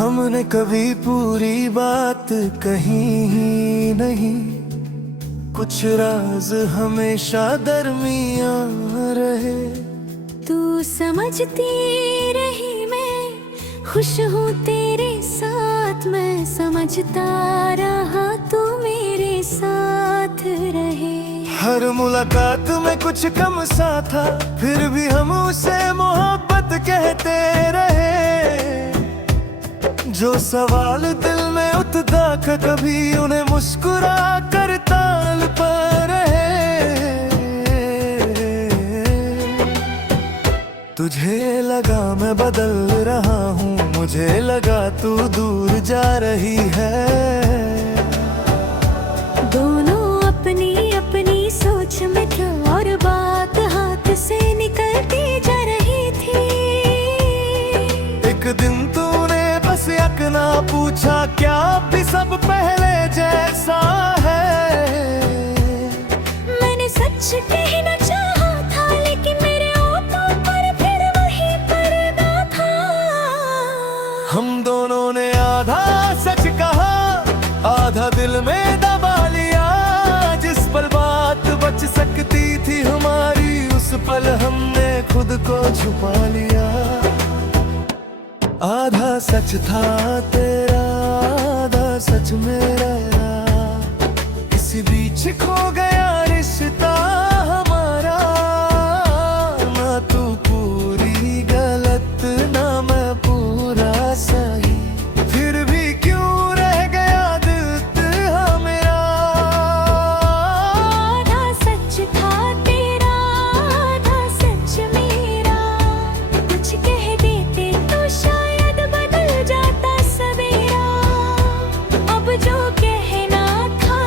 हमने कभी पूरी बात कही ही नहीं, कुछ राज हमेशा दरमियां रहे। तू समझती रही मैं खुश हूँ तेरे साथ, मैं समझता रहा तू मेरे साथ रहे। हर मुलाकात में कुछ कम सा था, फिर भी हम उसे मोहब्बत कहते रहे। जो सवाल दिल में उठता कभी उन्हें मुस्कुरा कर टाल पर रहे। तुझे लगा मैं बदल रहा हूँ, मुझे लगा तू दूर जा रही है। दोनों अपनी अपनी सोच में थे और बात हाथ से निकलती जा रही थी। एक दिन तूने बस यकना पूछा, क्या भी सब पहले जैसा है? मैंने सच कहना चाहा था, लेकिन मेरे होठों पर फिर वही पर्दा था। हम दोनों ने आधा सच कहा, आधा दिल में दबा लिया। जिस पल बात बच सकती थी हमारी, उस पल हमने खुद को छुपा लिया। आधा सच था तेरा, आधा सच मेरा, इसी बीच खो गया रिश्ता हमारा। ना तू पूरी गलत, ना मैं पूरा सही, फिर भी क्यों रह गया दिल तेरा मेरा। आधा सच था तेरा, आधा सच मेरा, कुछ कह देते तो शायद बदल जाता सवेरा। अब जो कहना था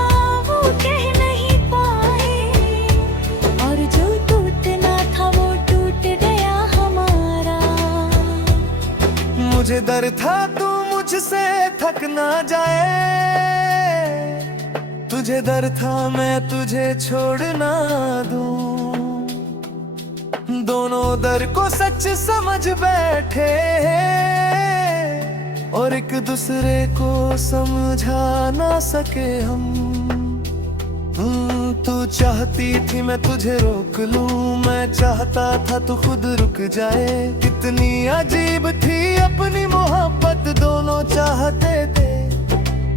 वो कह नहीं पाए, और जो टूटना था वो टूट गया हमारा। मुझे डर था तू मुझसे थक ना जाए, तुझे डर था मैं तुझे छोड़ ना दूं। दोनों दर को सच समझ बैठे और एक दूसरे को समझा ना सके हम। तू चाहती थी मैं तुझे रोक लूं, मैं चाहता था तू खुद रुक जाए। कितनी अजीब थी अपनी मोहब्बत, दोनों चाहते थे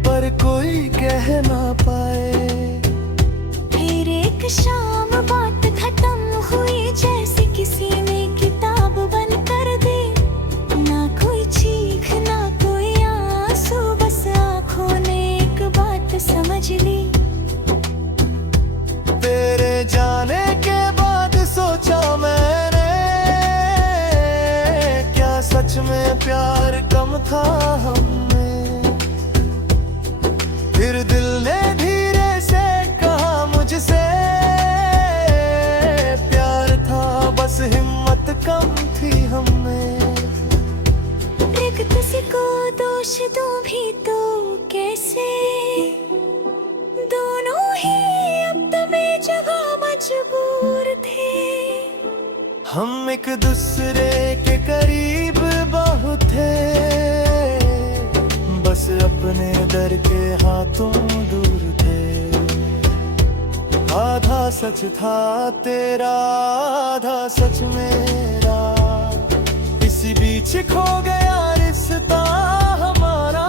पर कोई कह ना पाए। फिर एक शाम बात खत्म हुई, जैसे किसी ने किताब बंद कर दी। ना कोई चीख ना कोई आंसू, बस आंखों ने एक बात समझ ली। तेरे जाने के बाद सोचा मैंने, क्या सच में प्यार कम था हमें। फिर दिल ने धीरे से कहा मुझसे, प्यार था बस हिम्मत कम थी हमें। एक किसी को दोष दूं भी तो कैसे, दोनों ही अब तबे जगह मजबूर थे। हम एक दूसरे के करीब बहुत थे, बस अपने दर के हाथों दूर थे। आधा सच था तेरा, आधा सच मेरा, इसी बीच खो गया रिश्ता हमारा।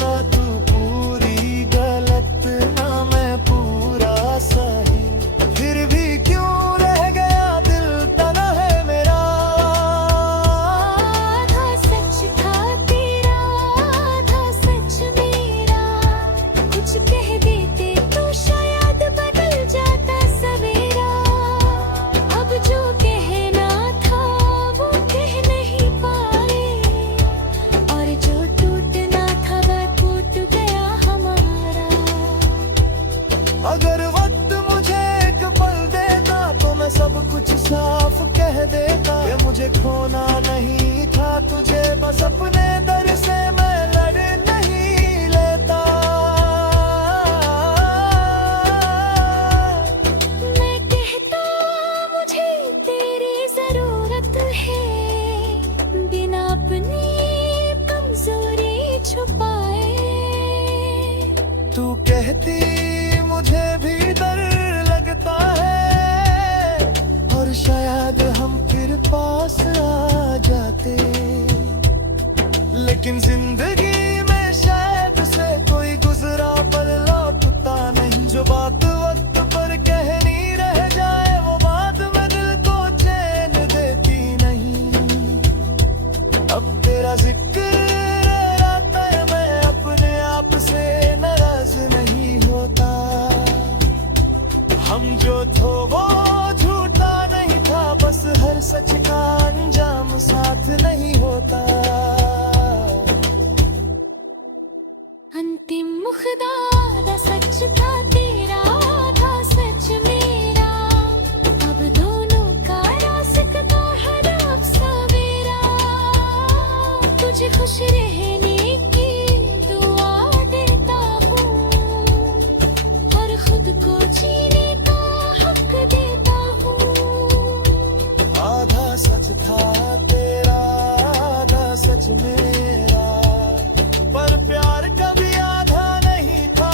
ना तू पूरी गलत, ना मैं पूरा सही, फिर भी क्यों रह गया दिल तना है मेरा। आधा सच था तेरा, आधा सच मेरा, कुछ कह देते तो शायद बदल जाता सवेरा। अब जो कहना था वो कह नहीं पाए, और जो टूटना था वह टूट गया हमारा। अगर वक्त मुझे एक पल देता तो मैं सब कुछ साफ कह देता। ये मुझे खोना नहीं था तुझे, बस अपने दर से मैं लड़ नहीं लेता। मैं कहता मुझे तेरी जरूरत है, बिना अपनी पास आ जाते, लेकिन जिंदगी में शायद से कोई गुजरा पल लौटता नहीं। जो बात वक्त पर कहनी रह जाए वो बात में दिल को चैन देती नहीं। अब तेरा जिक्र रहता है, मैं अपने आप से नाराज नहीं होता। हम जो थो वो झूठा नहीं था, बस हर सच का अंजाम साथ नहीं होता। अंतिम मुखदा दा सच था तेरा, आधा सच मेरा। अब दोनों का रास्ता है अब सवेरा। तुझे खुश रहने की दुआ देता हूँ, और खुद को जीने का हक देता हूँ। आधा सच था तेरा, आधा सच मेरा, पर प्यार कभी आधा नहीं था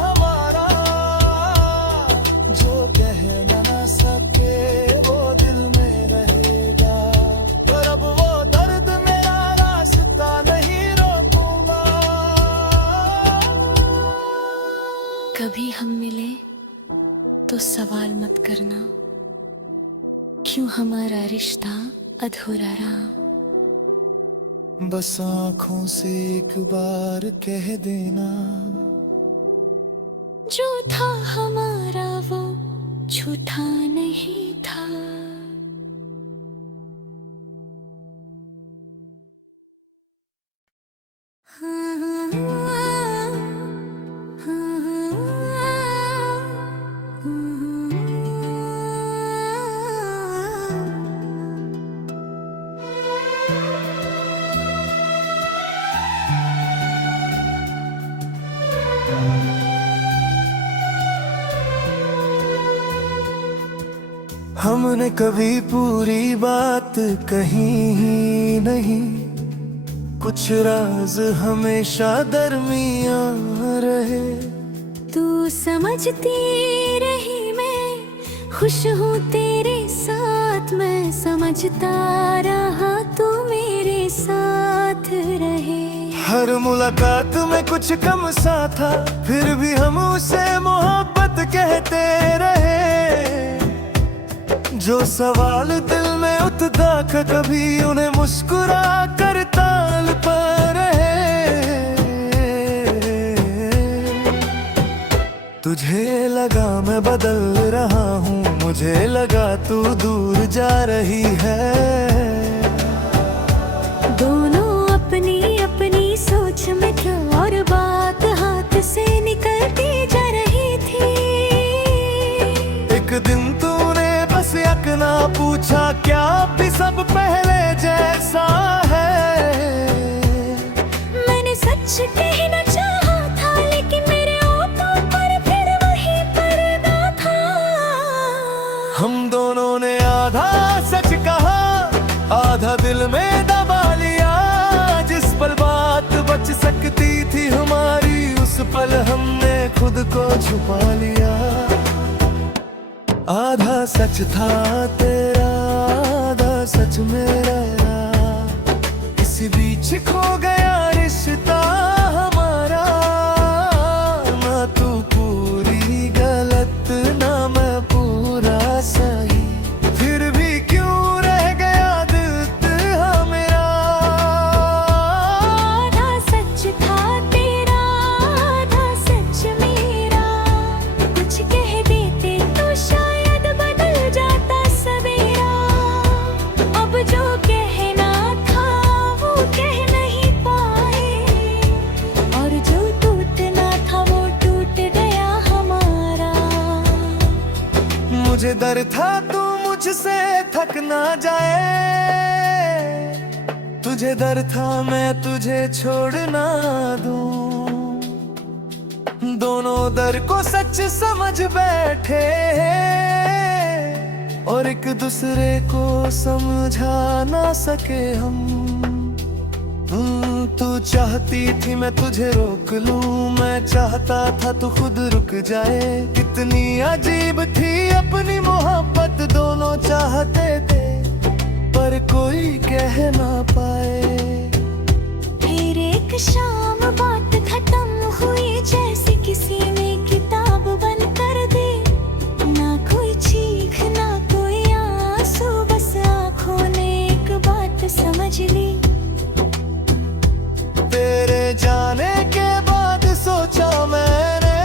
हमारा। जो कह ना सके वो दिल में रहेगा, पर अब वो दर्द मेरा रास्ता नहीं रोकूंगा। कभी हम मिले तो सवाल मत करना, क्यों हमारा रिश्ता अधूरा रहा। बस आँखों से एक बार कह देना, जो था हमारा वो झूठा नहीं था। हमने कभी पूरी बात कही ही नहीं, कुछ राज हमेशा दरमिया रहे। तू समझती रही मैं खुश हूँ तेरे साथ, मैं समझता रहा तू मेरे साथ रहे। हर मुलाकात में कुछ कम सा था, फिर भी हम उसे मोहब्बत कहते रहे। जो सवाल दिल में उठता कभी उन्हें मुस्कुरा कर टाल पर है। तुझे लगा मैं बदल रहा हूँ, मुझे लगा तू दूर जा रही है। दोनों अपनी अपनी सोच में थे और बात हाथ से निकलती जा रही थी। एक दिन तूने बस यकना पूछा, क्या भी सब पहले जैसा है। मैंने सच कहना चाहा था, लेकिन मेरे होठों पर फिर वही पर्दा था। हम दोनों ने आधा सच कहा, आधा दिल में दबा लिया। जिस पल बात बच सकती थी हमारी, उस पल हमने खुद को छुपा लिया। आधा सच था तेरा, आधा सच मेरा, इसी बीच खो गया रिश्ता हमारा। ना तू पूरी गलत ना मैं पूरा सही, फिर भी क्यों रह गया दिल मेरा। आधा सच था तेरा, आधा सच मेरा। कुछ कह देते तो शायद बदल जाता सवेरा। अब जो कहना था वो कह नहीं पाए, और जो टूटना था वो टूट गया हमारा। मुझे डर था तू मुझसे थक ना जाए, तुझे डर था मैं तुझे छोड़ ना दूं। दोनों दर को सच समझ बैठे और एक दूसरे को समझा ना सके हम। तू चाहती थी मैं तुझे रोक लूं, मैं चाहता था तू खुद रुक जाए। कितनी अजीब थी अपनी मोहब्बत, दोनों चाहते थे पर कोई कह ना पाए। फिर एक शाम बात खत्म हुई जैसे किसी ने किताब बंद कर दी। ना कोई चीख ना कोई आंसू, बस आंखों ने एक बात समझ ली। तेरे जाने के बाद सोचा मैंने,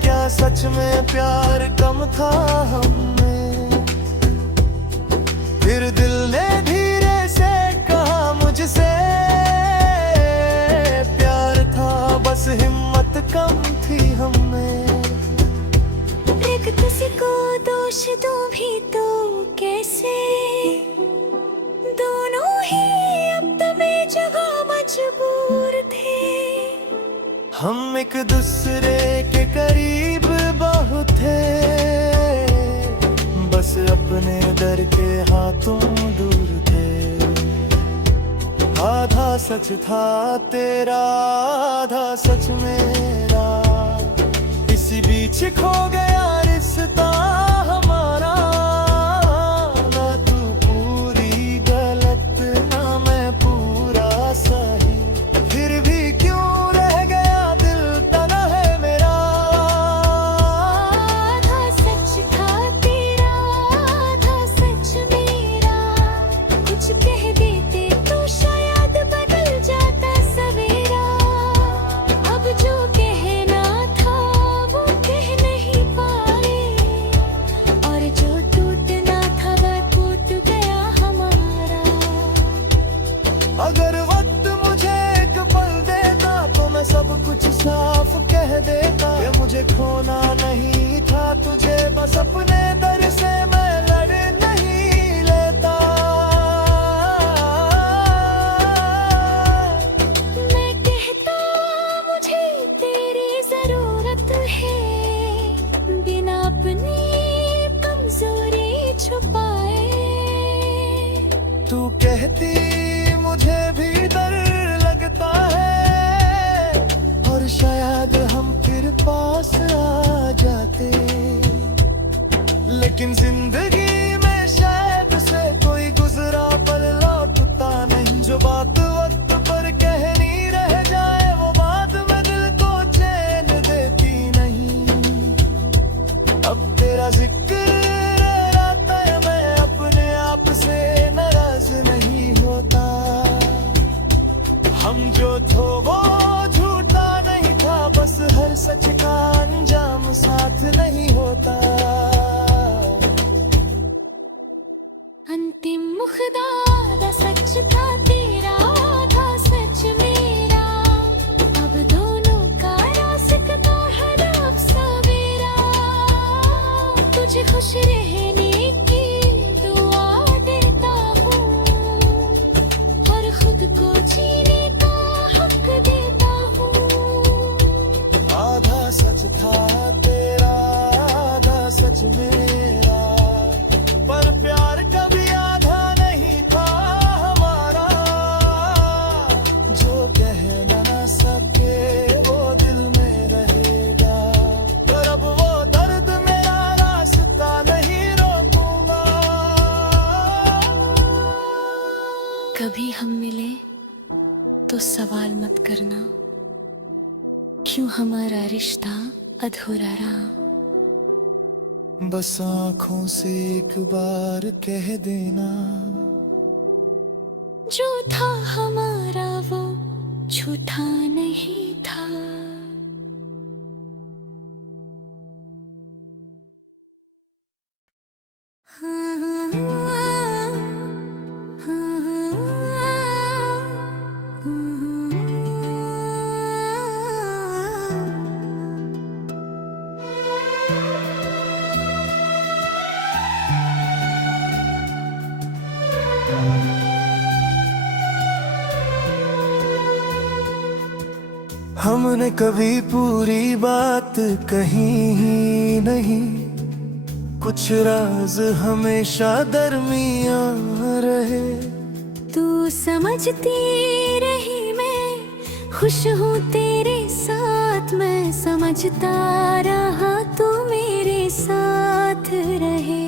क्या सच में प्यार कम था हमें। फिर दिल ने धीरे से कहा मुझसे, प्यार था बस हिम्मत कम थी हमें। एक किसी को दोष दूं भी तो कैसे, दोनों ही अब जगह मजबूर थे। हम एक दूसरे के करीब बहुत थे, बस अपने डर के हाथों दूर थे। आधा सच था तेरा आधा सच मेरा, इसी बीच खो गया रिश्ता हमारा। ना तू पूरी गलत ना मैं पूरा सही, फिर भी क्यों रह गया दिल तना है मेरा। आधा सच था तेरा आधा सच मेरा, कुछ कह देते तो शायद बदल जाता सवेरा। अब जो कहना था वो कह नहीं पाए, और जो टूटना था वह टूट गया हमारा। अगर वक्त मुझे एक पल देता तो मैं सब कुछ साफ कह देता। ये मुझे खोना नहीं था तुझे, बस अपने दर से मैं लड़ नहीं लेता। मैं कहता मुझे तेरी जरूरत है, बिना अपनी कमजोरी छुपाए। तू कहती मुझे भी डर लगता है, और शायद हम फिर पास आ जाते। लेकिन जिंदगी में शायद से कोई गुजरा पल लौटता नहीं। जो बात वक्त पर कहनी रह जाए, वो बात में दिल को चैन देती नहीं। अब तेरा जिक्र रहता है, मैं अपने आप से नाराज नहीं होता। हम जो थो वो झूठा नहीं था, बस हर सच का अंजाम साथ नहीं होता। अंतिम मुखदा आधा सच था तेरा आधा सच मेरा, अब दोनों का रास्ता है अब सवेरा। तुझे खुश रहने की दुआ देता हूँ, और खुद को जीने का हक देता हूँ। आधा सच था तेरा आधा सच मेरा, पर प्यार कभी आधा नहीं था हमारा। जो कह ना सके वो दिल में रहेगा, पर अब वो दर्द मेरा रास्ता नहीं रोकूंगा। कभी हम मिले तो सवाल मत करना, क्यों हमारा रिश्ता अधूरा रहा। बस आँखों से एक बार कह देना, जो था हमारा वो झूठा नहीं था। हमने कभी पूरी बात कही ही नहीं, कुछ राज हमेशा दरमियां रहे। तू समझती रही मैं खुश हूँ तेरे साथ, मैं समझता रहा तू मेरे साथ रहे।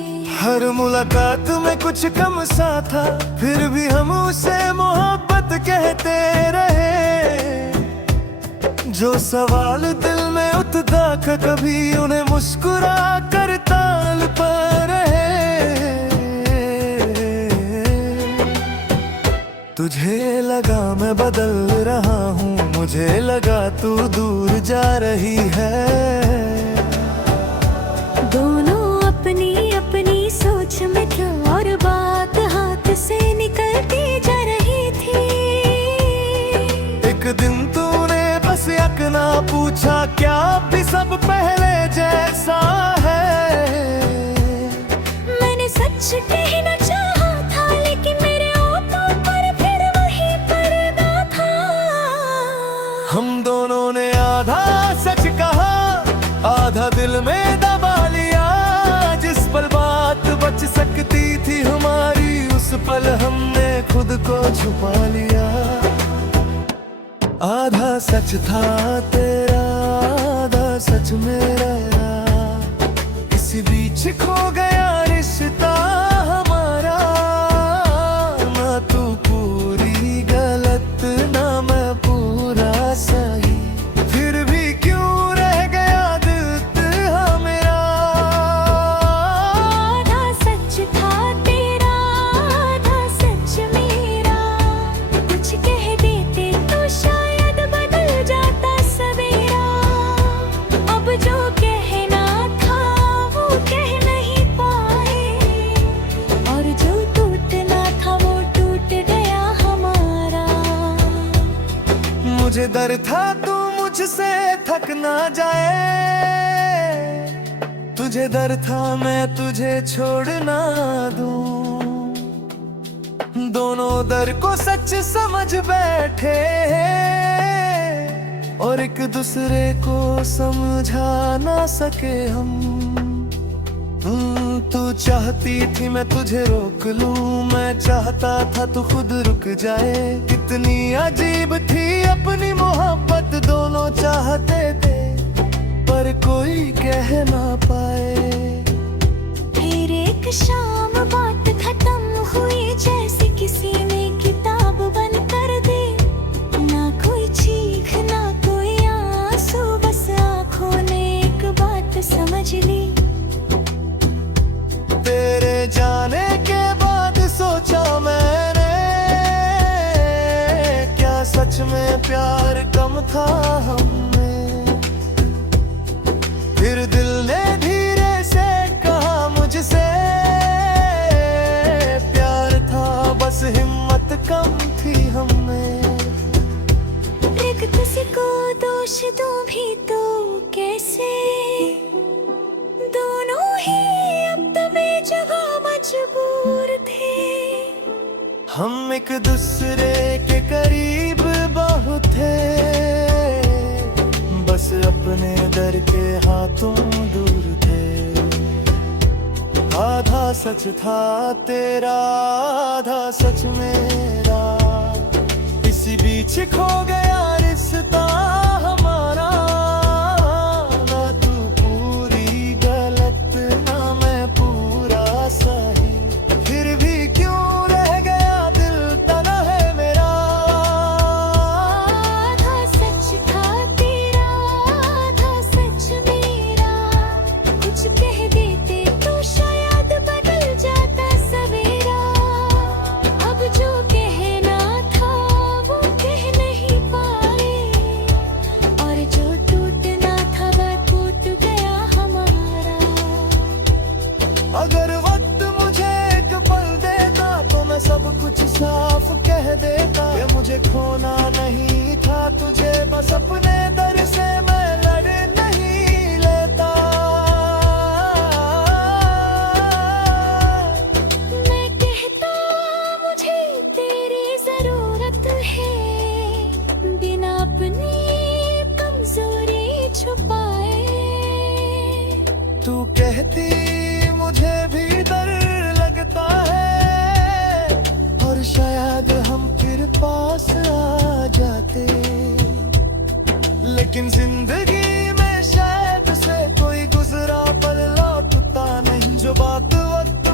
हर मुलाकात में कुछ कम सा था, फिर भी हम उसे मोहब्बत कहते रहे। जो सवाल दिल में उठता था, कभी उन्हें मुस्कुरा कर टाल पर रहे। तुझे लगा मैं बदल रहा हूँ, मुझे लगा तू दूर जा रही है। दोनों अपनी अपनी सोच में थे और बात हाथ से निकलती जा रही थी। एक दिन तूने बस यकना पूछा, क्या भी सब पहले जैसा है? मैंने सच कहना चाहा था, लेकिन मेरे होठों पर फिर वही पर्दा था। हम दोनों ने आधा सच कहा, आधा दिल में दबा लिया। जिस पल बात बच सकती थी हमारी, उस पल हमने खुद को छुपा लिया। आधा सच था तेरा, आधा सच मेरा, इसी बीच खो गया रिश्ता हमारा। ना तू पूरी गलत, ना मैं पूरा सही, फिर भी क्यों रह गया दिल तेरा मेरा। आधा सच था तेरा, आधा सच मेरा। कुछ कह देते तो शायद बदल जाता सवेरा। अब जो कहना था वो कह नहीं पाए, और जो टूटना था वो टूट गया हमारा। मुझे डर था तू मुझसे थक ना जाए, तुझे डर था मैं तुझे छोड़ ना दूं। दोनों दर को सच समझ बैठे और एक दूसरे को समझा ना सके हम। तू चाहती थी मैं तुझे रोक लूं, मैं चाहता था तू खुद रुक जाए। कितनी अजीब थी अपनी मोहब्बत, दोनों चाहते थे पर कोई कह ना पाए। फिर एक शाम बात खत्म हुई, जैसे किसी ने किताब बंद कर दी। ना कोई चीख ना कोई आंसू, बस आंखों ने एक बात समझ ली। तेरे जाने के बाद सोचा मैंने, क्या सच में प्यार कम था हमें। फिर दिल ने धीरे से कहा मुझसे, प्यार था बस हिम्मत कम थी हमें। एक किसी को दोष दूं भी तो कैसे, दोनों ही अब तो बेजगह मजबूर थे। हम एक दूसरे के करीब बहुत थे, बस अपने दर के हाथों दूर थे। आधा सच था तेरा, आधा सच मेरा, इसी बीच खो गया रिश्ता हमारा। ना तू पूरी गलत, ना मैं पूरा सही, फिर भी क्यों रह गया दिल तना है मेरा। आधा सच था तेरा, आधा सच मेरा। कुछ कह देते तो शायद बदल जाता सवेरा। अब जो कहना था वो कह नहीं पाए, और जो टूटना था वो टूट गया हमारा। अगर वक्त मुझे एक पल देता तो मैं सब कुछ साफ कह देता। ये मुझे खोना नहीं था तुझे, बस अपने दर से मैं लड़ नहीं लेता। मैं कहता मुझे तेरी जरूरत है, बिना अपनी कमजोरी छुपाए। तू कहती मुझे भी डर लगता है, और शायद हम फिर पास आ जाते। लेकिन जिंदगी में शायद से कोई गुजरा पल लौटता नहीं। जो बात वक्त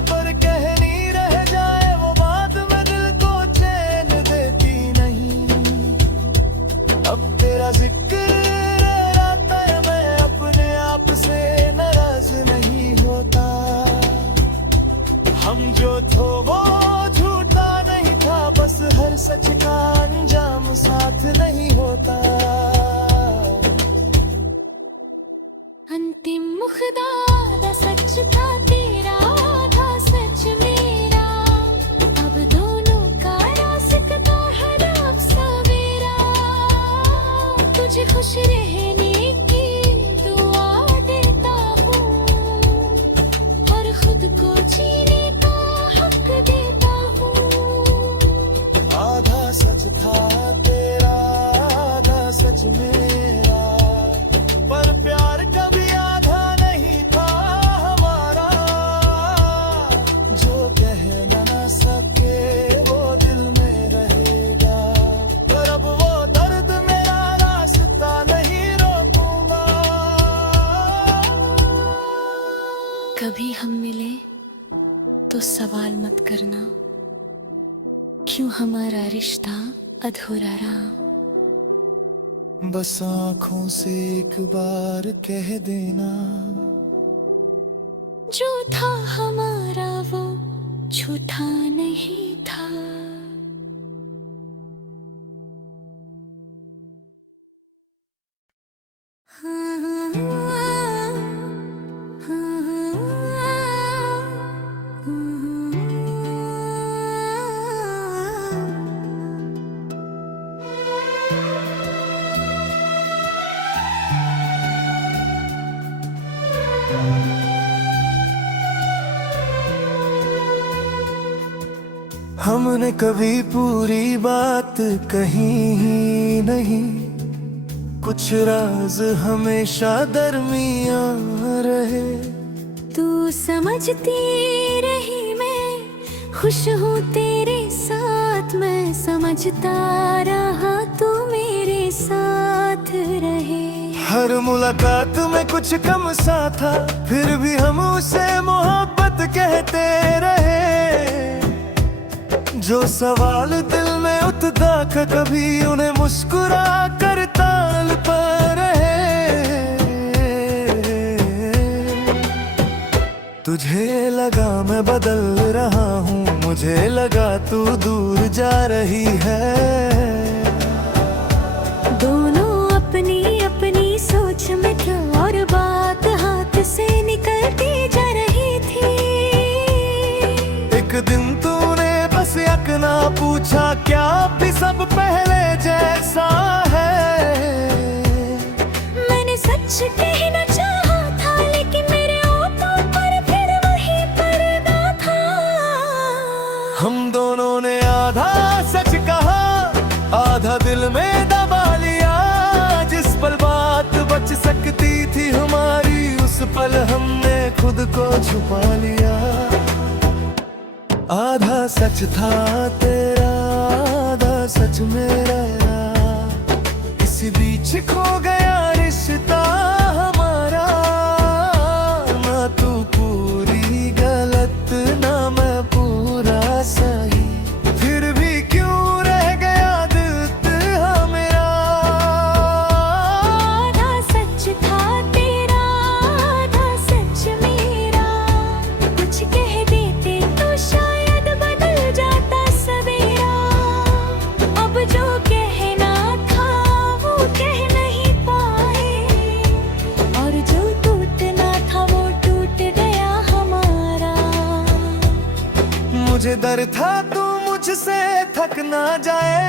प्रेम खुदा दा सच था तेरा आधा सच मेरा, अब दोनों का रास्ता है रब सवेरा। तुझे खुश रहने की दुआ देता हूँ और खुद को जीने का हक देता हूँ। आधा सच था तेरा आधा सच मेरा, पर प्यार कभी आधा नहीं था हमारा। जो कह ना सके वो दिल में रहेगा, पर अब वो दर्द मेरा रास्ता नहीं रोकूंगा। कभी हम मिले तो सवाल मत करना क्यों हमारा रिश्ता अधूरा रहा। बस आँखों से एक बार कह देना, जो था हमारा वो झूठा नहीं था। हमने कभी पूरी बात कही ही नहीं, कुछ राज हमेशा दरमियां रहे। तू समझती रही मैं खुश हूँ तेरे साथ, मैं समझता रहा तू मेरे साथ रहे। हर मुलाकात में कुछ कम सा था, फिर भी हम उसे मोहब्बत कहते रहे। जो सवाल दिल में उठता कभी उन्हें मुस्कुरा कर टाल पर रहे। तुझे लगा मैं बदल रहा हूँ, मुझे लगा तू दूर जा रही है। दोनों अपनी अपनी सोच में थे और बात हाथ से निकलती जा रही थी। एक दिन तूने बस यकना पूछा क्या भी सब पहले जैसा है। मैंने सच कहना चाहा था लेकिन मेरे होठों पर फिर वही पर्दा था। हम दोनों ने आधा सच कहा आधा दिल में दबा लिया। जिस पल बात बच सकती थी हमारी उस पल हमने खुद को छुपा लिया। आधा सच था तेरा आधा सच मेरा, इसी बीच खो गया रिश्ता हमारा। ना तू पूरी गलत ना मैं पूरा सही, फिर भी क्यों रह गया दिल तेरा मेरा। आधा सच था तेरा आधा सच मेरा, कुछ कह देते तो शायद बदल जाता सवेरा। अब जो कहना था वो कह नहीं पाए, और जो टूटना था वो टूट गया हमारा। मुझे डर था तू मुझसे थक ना जाए,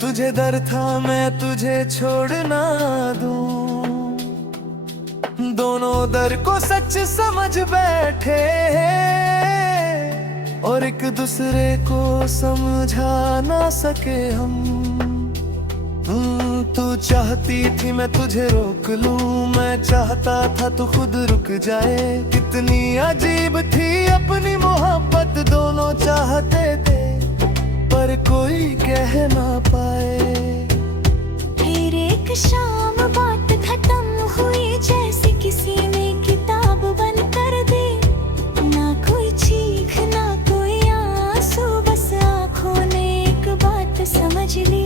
तुझे डर था मैं तुझे छोड़ ना दूं। दोनों दर को सच समझ बैठे और एक दूसरे को समझा ना सके हम। तू चाहती थी मैं तुझे रोक लूं, मैं चाहता था तू खुद रुक जाए। कितनी अजीब थी अपनी मोहब्बत, दोनों चाहते थे पर कोई कह ना पाए। फिर एक शाम बात खत्म हुई जैसे किसी ने किताब बंद कर दी। ना कोई चीख ना कोई आंसू, बस आंखों ने एक बात समझ ली।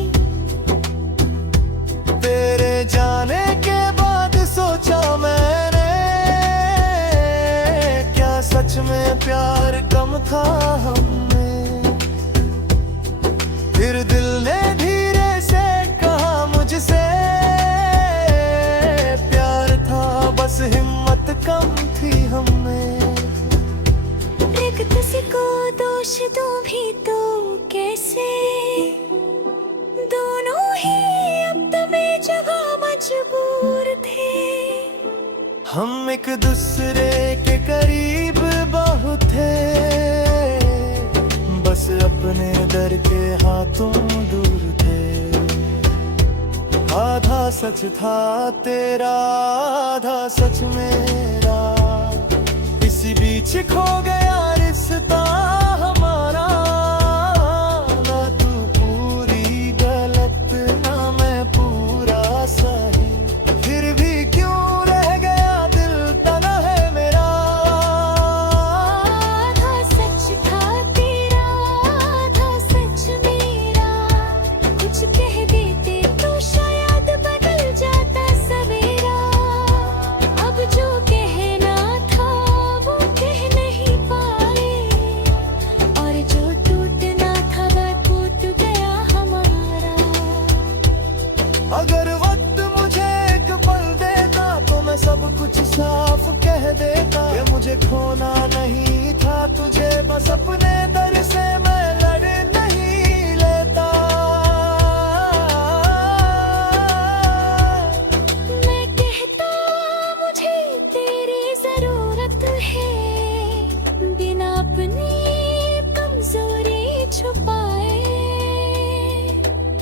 तेरे जाने के बाद सोचा मैंने, क्या सच में प्यार कम था हमें। फिर दिल ने धीरे से कहा मुझसे प्यार हम एक दूसरे के करीब बहुत थे, बस अपने दर के हाथों दूर थे। आधा सच था तेरा, आधा सच मेरा, इसी बीच खो गया रिश्ता हमारा। ना तू पूरी गलत, ना मैं पूरा सही, फिर भी क्यों रह गया दिल तना है मेरा। आधा सच था तेरा, आधा सच मेरा, कुछ कह देते तो शायद बदल जाता सवेरा। अब जो कहना था वो कह नहीं पाए, और जो टूटना था वो टूट गया हमारा। अगर वक्त मुझे एक पल देता तो मैं सब कुछ साफ कह देता। ये मुझे खोना नहीं था तुझे, बस अपने दर से मैं लड़ नहीं लेता। मैं कहता मुझे तेरी जरूरत है, बिना अपनी कमजोरी छुपाए।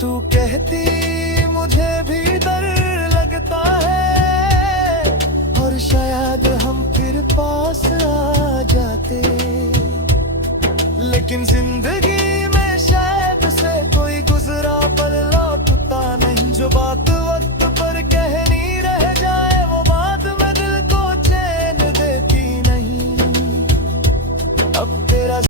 तू कहती मुझे भी डर लगता है, और शायद हम फिर पास आ जाते। लेकिन जिंदगी में शायद से कोई गुजरा पल लौटता नहीं। जो बात वक्त पर कहनी रह जाए, वो बात में दिल को चैन देती नहीं। अब तेरा